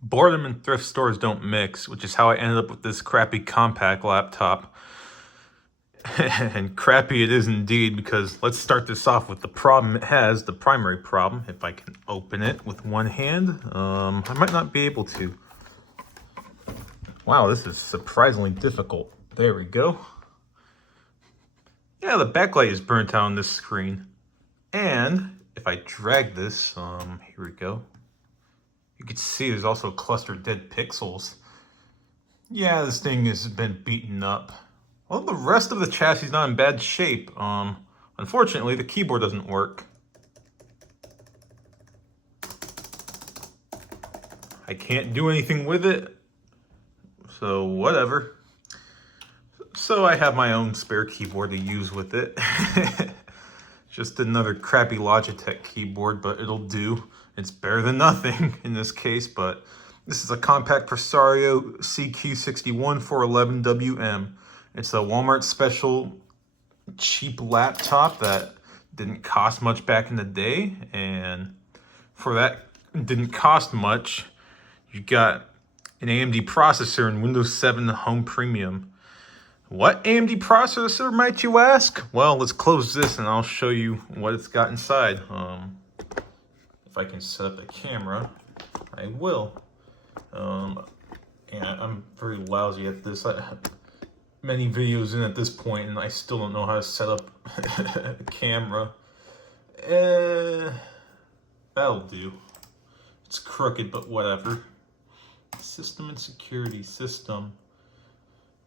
Boredom and thrift stores don't mix, which is how I ended up with this crappy Compaq laptop. And crappy it is indeed, because let's start this off with the problem it has, the primary problem. If I can open it with one hand, I might not be able to. Wow, this is surprisingly difficult. There we go. Yeah, the backlight is burnt out on this screen. And if I drag this, here we go. You can see there's also a cluster of dead pixels. Yeah, this thing has been beaten up. Well, the rest of the chassis is not in bad shape. Unfortunately, the keyboard doesn't work. I can't do anything with it, so whatever. So I have my own spare keyboard to use with it. Just another crappy Logitech keyboard, but it'll do. It's better than nothing in this case, but this is a Compaq Presario CQ61 411WM. It's a Walmart special cheap laptop that didn't cost much back in the day, and for that didn't cost much, you got an AMD processor and Windows 7 Home Premium. What AMD processor, might you ask? Well, let's close this and I'll show you what it's got inside. If I can set up the camera, I will. Yeah, I'm very lousy at this. I have many videos in at this point and I still don't know how to set up a camera. That'll do. It's crooked, but whatever. System and security system.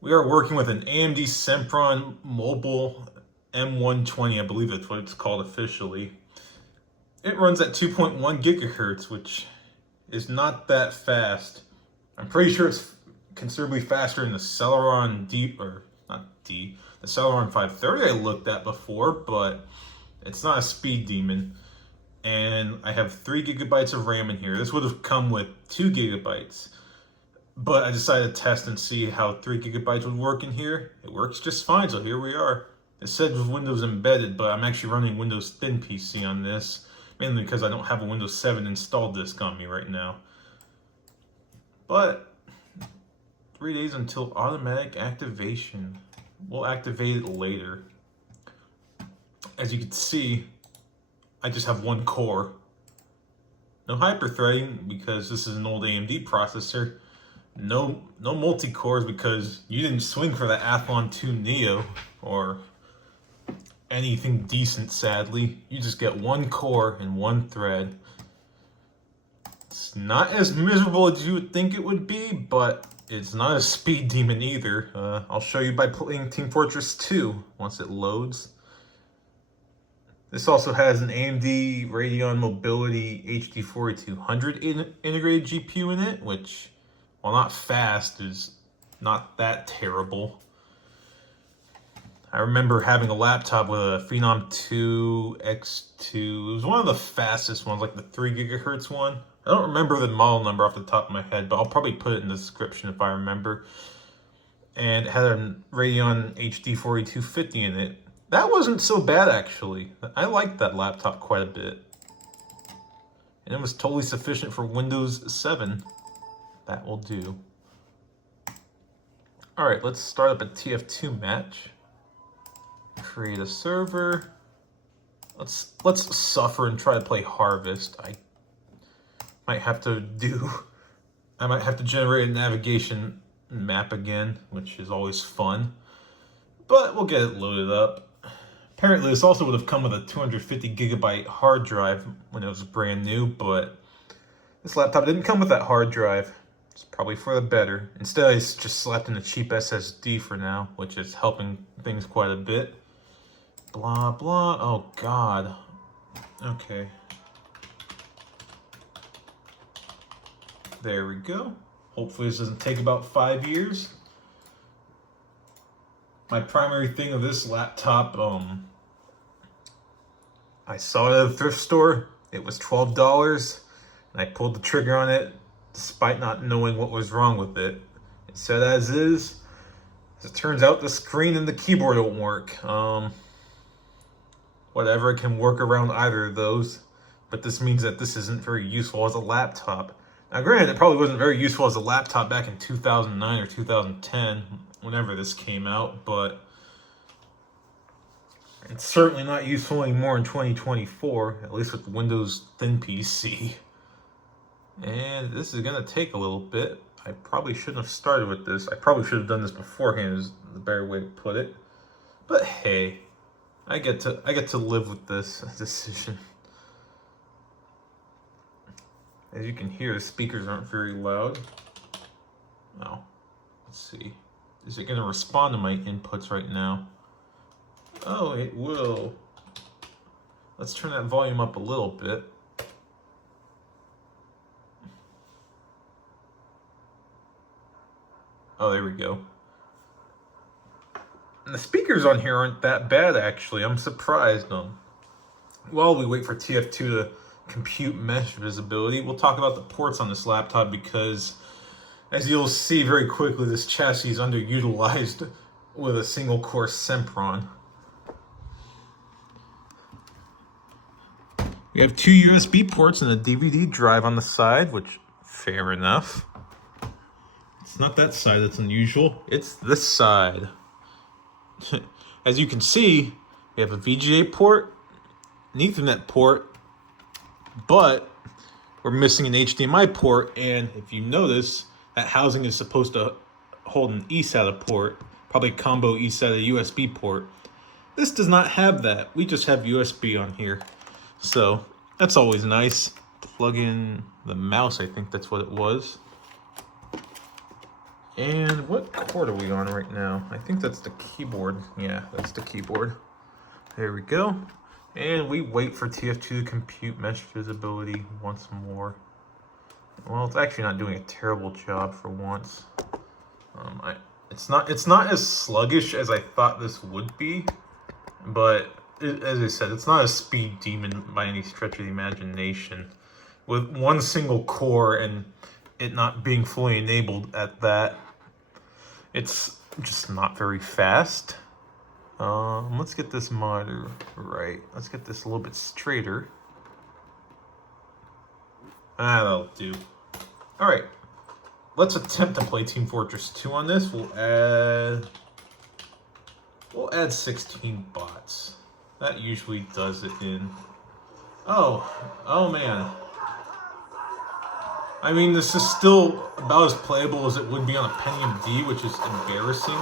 We are working with an AMD Sempron Mobile M120, I believe that's what it's called officially. It runs at 2.1 gigahertz, which is not that fast. I'm pretty sure it's considerably faster than the Celeron the Celeron 530 I looked at before, but it's not a speed demon. And I have 3 gigabytes of RAM in here. This would have come with 2 gigabytes. But I decided to test and see how 3 gigabytes would work in here. It works just fine, so here we are. It said with Windows embedded, but I'm actually running Windows Thin PC on this, mainly because I don't have a Windows 7 installed disk on me right now. But 3 days until automatic activation. We'll activate it later. As you can see, I just have 1 core. No hyper-threading because this is an old AMD processor. No multi-cores because you didn't swing for the Athlon 2 Neo or anything decent, sadly. You just get 1 core and 1 thread. It's not as miserable as you would think it would be, but it's not a speed demon either. I'll show you by playing Team Fortress 2 once it loads. This also has an AMD Radeon Mobility HD 4200 integrated GPU in it, which, while not fast, is not that terrible. I remember having a laptop with a Phenom 2 X2. It was one of the fastest ones, like the 3 gigahertz one. I don't remember the model number off the top of my head, but I'll probably put it in the description if I remember. And it had a Radeon HD 4250 in it. That wasn't so bad, actually. I liked that laptop quite a bit. And it was totally sufficient for Windows 7. That will do. Alright, let's start up a TF2 match. Create a server. Let's suffer and try to play Harvest. I might have to generate a navigation map again, which is always fun. But we'll get it loaded up. Apparently this also would have come with a 250 gigabyte hard drive when it was brand new, but this laptop didn't come with that hard drive. It's probably for the better. Instead, I just slapped in a cheap SSD for now, which is helping things quite a bit. Blah, blah. Oh, God. Okay. There we go. Hopefully this doesn't take about 5 years. My primary thing of this laptop, I saw it at a thrift store. It was $12, and I pulled the trigger on it despite not knowing what was wrong with it. It said as is. As it turns out, the screen and the keyboard don't work. Whatever, it can work around either of those, but this means that this isn't very useful as a laptop. Now granted, it probably wasn't very useful as a laptop back in 2009 or 2010, whenever this came out, but it's certainly not useful anymore in 2024, at least with Windows Thin PC. And this is going to take a little bit. I probably shouldn't have started with this. I probably should have done this beforehand, is the better way to put it. But hey, I get to live with this decision. As you can hear, the speakers aren't very loud. Now, let's see. Is it going to respond to my inputs right now? Oh, it will. Let's turn that volume up a little bit. Oh, there we go. And the speakers on here aren't that bad, actually. I'm surprised. While we wait for TF2 to compute mesh visibility, we'll talk about the ports on this laptop because, as you'll see very quickly, this chassis is underutilized with a single-core Sempron. We have two USB ports and a DVD drive on the side, which, fair enough. It's not that side that's unusual, it's this side. As you can see, we have a VGA port, an Ethernet port, but we're missing an HDMI port, and if you notice, that housing is supposed to hold an eSATA port, probably combo eSATA USB port. This does not have that. We just have USB on here. So that's always nice. Plug in the mouse, I think that's what it was. And what chord are we on right now? I think that's the keyboard. Yeah, that's the keyboard. There we go. And we wait for TF2 to compute mesh visibility once more. Well, it's actually not doing a terrible job for once. It's not as sluggish as I thought this would be, but as I said, it's not a speed demon by any stretch of the imagination. With one single core and it not being fully enabled at that, it's just not very fast. Let's get this monitor right. Let's get this a little bit straighter. That'll do. Alright, let's attempt to play Team Fortress 2 on this. We'll add 16 bots. That usually does it in. Oh man. I mean, this is still about as playable as it would be on a Pentium D, which is embarrassing.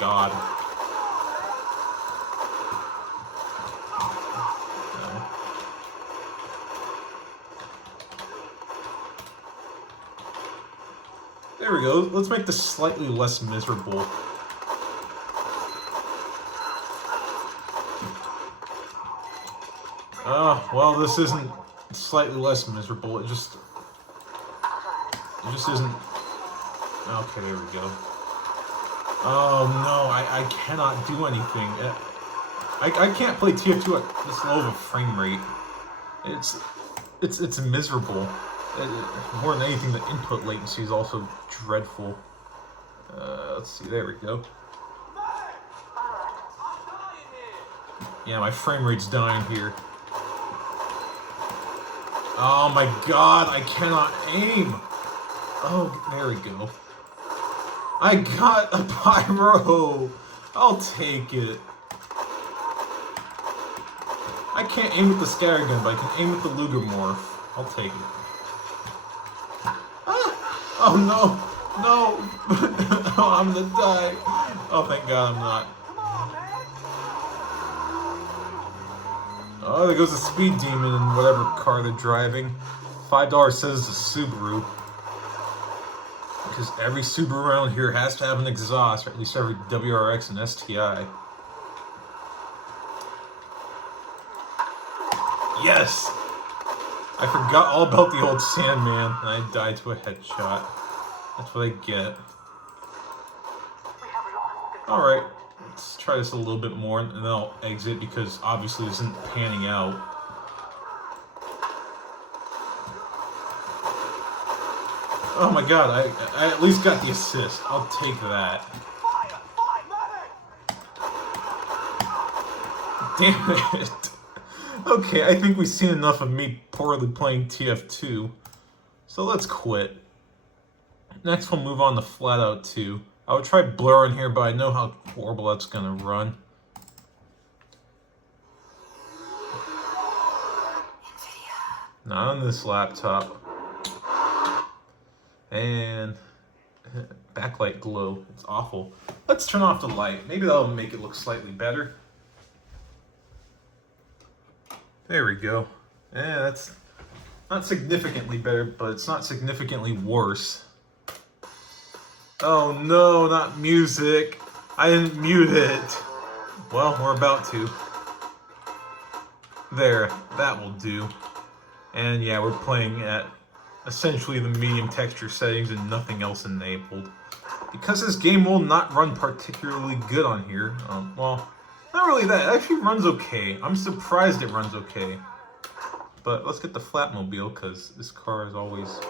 God. No. There we go. Let's make this slightly less miserable. Well, this isn't slightly less miserable. It just isn't. Okay, there we go. Oh no, I cannot do anything. I can't play TF2 at this low of a frame rate. It's miserable. More than anything, the input latency is also dreadful. Let's see, there we go. Yeah, my frame rate's dying here. Oh my god, I cannot aim! Oh, there we go. I got a pyro! I'll take it. I can't aim with the scattergun, but I can aim with the Luger morph. I'll take it. Ah! Oh no! No! Oh, I'm gonna die. Oh, thank god I'm not. Oh, there goes the speed demon in whatever car they're driving. $5 says it's a Subaru. Because every Subaru around here has to have an exhaust, or at least every WRX and STI. Yes! I forgot all about the old Sandman, and I died to a headshot. That's what I get. Alright. Let's try this a little bit more, and then I'll exit because obviously this isn't panning out. Oh my god, I at least got the assist. I'll take that. Damn it. Okay, I think we've seen enough of me poorly playing TF2. So let's quit. Next we'll move on to FlatOut 2. I would try blur in here, but I know how horrible that's gonna run. Not on this laptop. And backlight glow. It's awful. Let's turn off the light. Maybe that'll make it look slightly better. There we go. Yeah, that's not significantly better, but it's not significantly worse. Oh no, not music. I didn't mute it. Well, we're about to. There, that will do. And yeah, we're playing at essentially the medium texture settings and nothing else enabled. Because this game will not run particularly good on here. Well, not really that. It actually runs okay. I'm surprised it runs okay. But let's get the Flatmobile, because this car is always...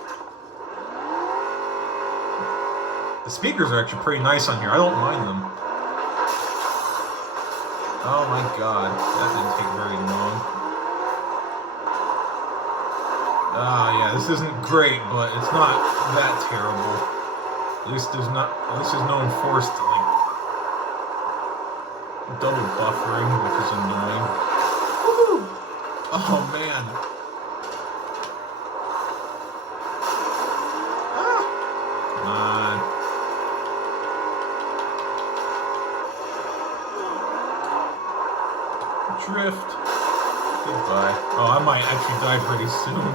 The speakers are actually pretty nice on here. I don't mind them. Oh my god, that didn't take very long. Yeah, this isn't great, but it's not that terrible. At least there's no enforced like double buffering, which is annoying. Woohoo! Oh man. Come on. Drift. Goodbye. Oh, I might actually die pretty soon.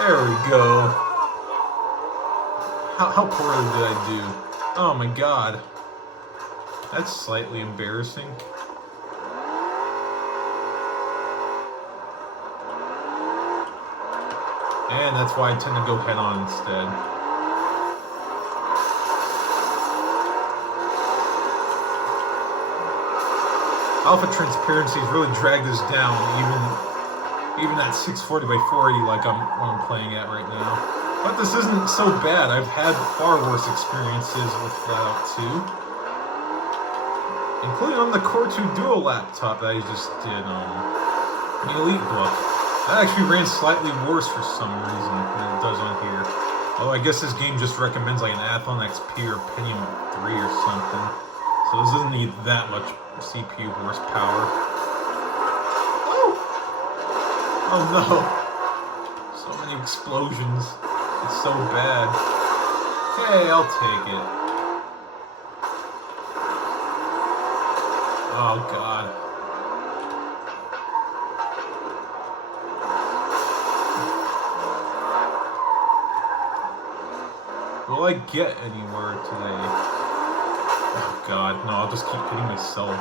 There we go. How poorly did I do? Oh my god. That's slightly embarrassing. And that's why I tend to go head on instead. Alpha transparencies really drag this down, even at 640 by 480 like what I'm playing at right now. But this isn't so bad. I've had far worse experiences with FlatOut 2. Including on the Core 2 Duo laptop that I just did the Elite Book. That actually ran slightly worse for some reason than it does on here. Although I guess this game just recommends like an Athlon XP or Pentium 3 or something. So this doesn't need that much CPU horsepower. Oh no! So many explosions. It's so bad. Hey, I'll take it. Oh god. Will I get anywhere today? Oh god, no, I'll just keep hitting myself.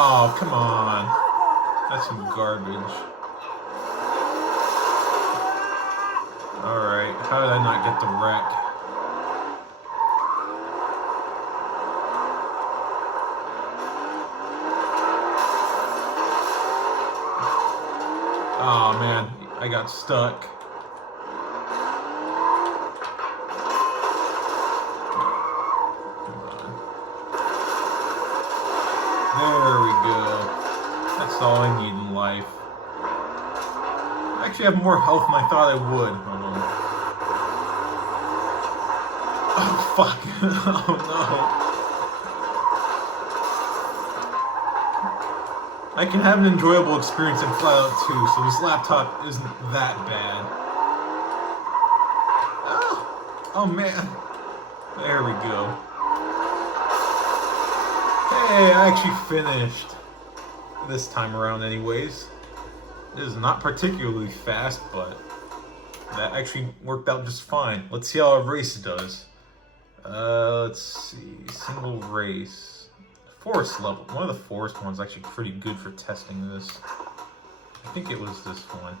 Oh, come on. That's some garbage. Alright, how did I not get the wreck? Oh man, I got stuck. There we go. That's all I need in life. I actually have more health than I thought I would. Oh fuck. Oh no. I can have an enjoyable experience in FlatOut 2, so this laptop isn't that bad. Oh man. There we go. Hey, I actually finished. This time around anyways. It is not particularly fast, but that actually worked out just fine. Let's see how a race does. Let's see. Single race. Forest level. One of the forest ones is actually pretty good for testing this. I think it was this one.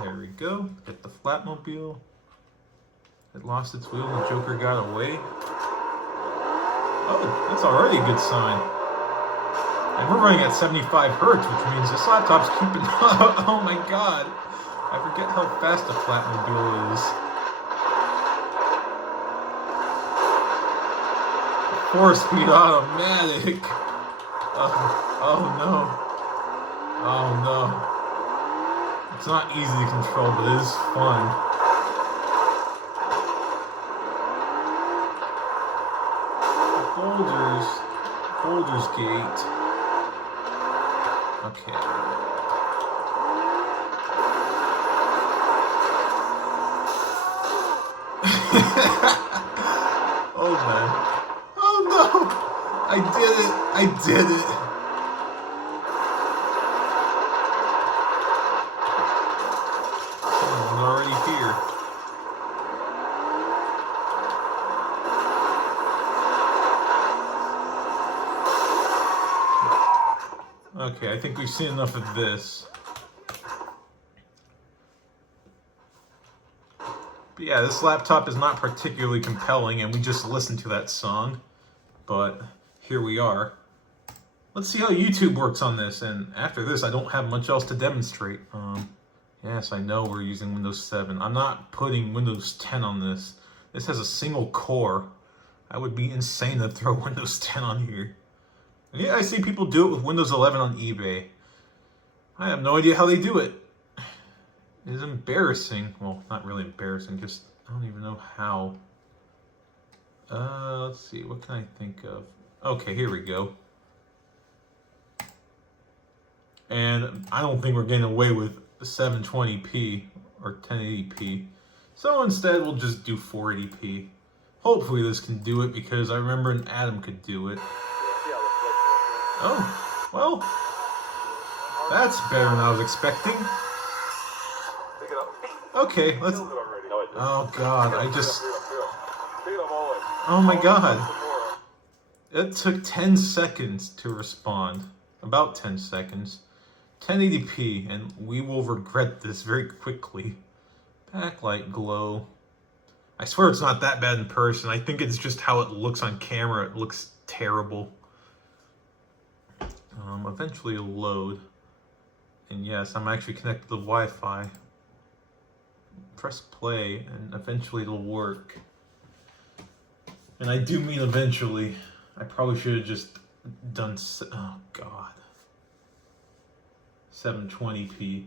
There we go. Get the Flatmobile. It lost its wheel and the Joker got away. Oh, that's already a good sign. And we're running at 75 Hertz, which means this laptop's keeping up. Oh my god. I forget how fast a Flatmobile is. 4-speed automatic. Oh no. Oh no. It's not easy to control, but it is fun. Boulders Gate. Okay. Oh man. Oh no! I did it! I did it! Someone's already here. Okay, I think we've seen enough of this. But yeah, this laptop is not particularly compelling, and we just listened to that song. But here we are. Let's see how YouTube works on this, and after this, I don't have much else to demonstrate. Yes, I know we're using Windows 7. I'm not putting Windows 10 on this. This has a single core. I would be insane to throw Windows 10 on here. Yeah, I see people do it with Windows 11 on eBay. I have no idea how they do it. It is embarrassing. Well, not really embarrassing, just I don't even know how. Let's see, what can I think of? Okay, here we go. And I don't think we're getting away with 720p or 1080p. So instead, we'll just do 480p. Hopefully this can do it, because I remember an Adam could do it. Oh, well, that's better than I was expecting. Okay, let's... Oh god, oh my god. It took 10 seconds to respond. About 10 seconds. 1080p, and we will regret this very quickly. Backlight glow. I swear it's not that bad in person. I think it's just how it looks on camera. It looks terrible. Eventually it'll load. And yes, I'm actually connected to the Wi-Fi. Press play, and eventually it'll work. And I do mean eventually. I probably should have just done... Oh, God. 720p.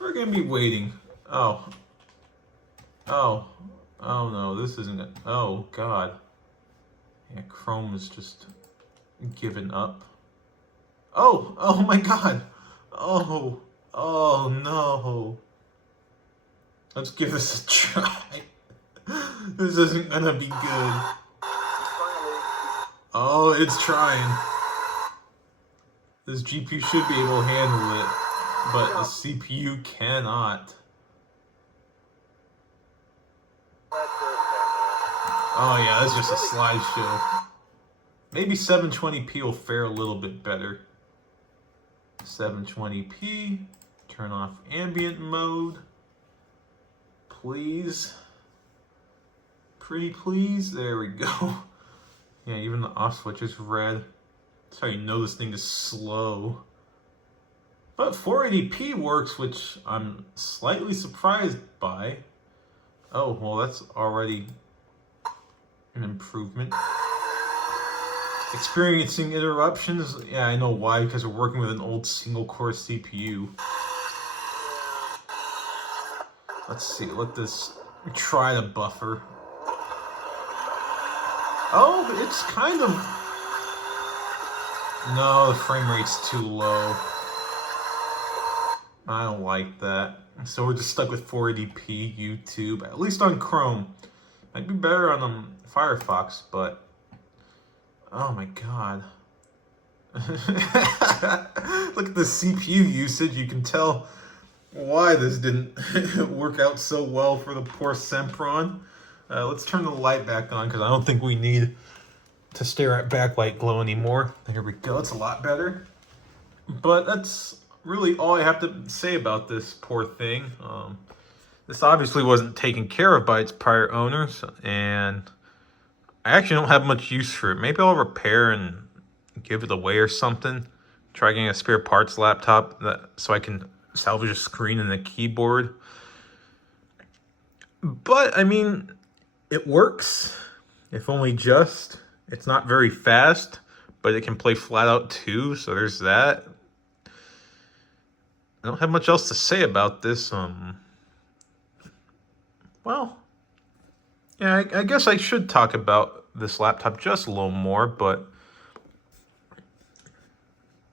We're gonna be waiting. Oh. Oh. Oh no, this isn't gonna... Oh, God. Yeah, Chrome is just given up. Oh! Oh my God! Oh! Oh no! Let's give this a try. This isn't gonna be good. Oh, it's trying. This GPU should be able to handle it, but the CPU cannot. Oh yeah, that's just a slideshow. Maybe 720p will fare a little bit better. 720p. Turn off ambient mode. Please. Pretty please. There we go. Yeah, even the off switch is red. That's how you know this thing is slow. But 480p works, which I'm slightly surprised by. Oh, well, that's already an improvement. Experiencing interruptions? Yeah, I know why, because we're working with an old single-core CPU. Let's see, let this try to buffer. Oh, it's kind of... No, the frame rate's too low. I don't like that. So we're just stuck with 480p YouTube, at least on Chrome. Might be better on Firefox, but... Oh my god. Look at the CPU usage. You can tell why this didn't work out so well for the poor Sempron. Let's turn the light back on, because I don't think we need to stare at backlight glow anymore. There we go. It's a lot better. But that's really all I have to say about this poor thing. This obviously wasn't taken care of by its prior owners, and I actually don't have much use for it. Maybe I'll repair and give it away or something. Try getting a spare parts laptop so I can salvage a screen and a keyboard. But, I mean, it works, if only just. It's not very fast, but it can play FlatOut too, so there's that. I don't have much else to say about this. Well, yeah, I guess I should talk about this laptop just a little more, but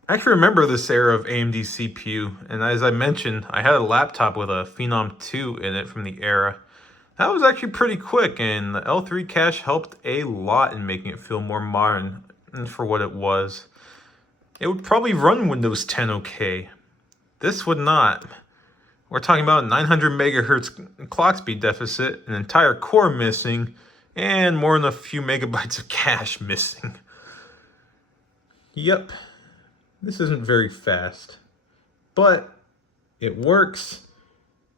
I actually remember this era of AMD CPU, and as I mentioned, I had a laptop with a Phenom 2 in it from the era. That was actually pretty quick, and the L3 cache helped a lot in making it feel more modern for what it was. It would probably run Windows 10 okay. This would not. We're talking about a 900 megahertz clock speed deficit, an entire core missing, and more than a few megabytes of cache missing. Yep, this isn't very fast, but it works.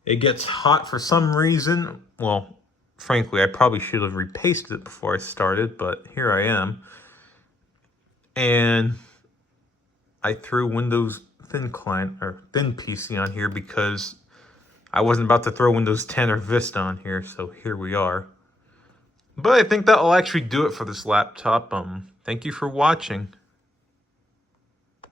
It gets hot for some reason. Well, frankly, I probably should have repasted it before I started, but here I am. And I threw Windows Thin Client, or Thin PC on here because I wasn't about to throw Windows 10 or Vista on here, so here we are. But I think that'll actually do it for this laptop. Thank you for watching.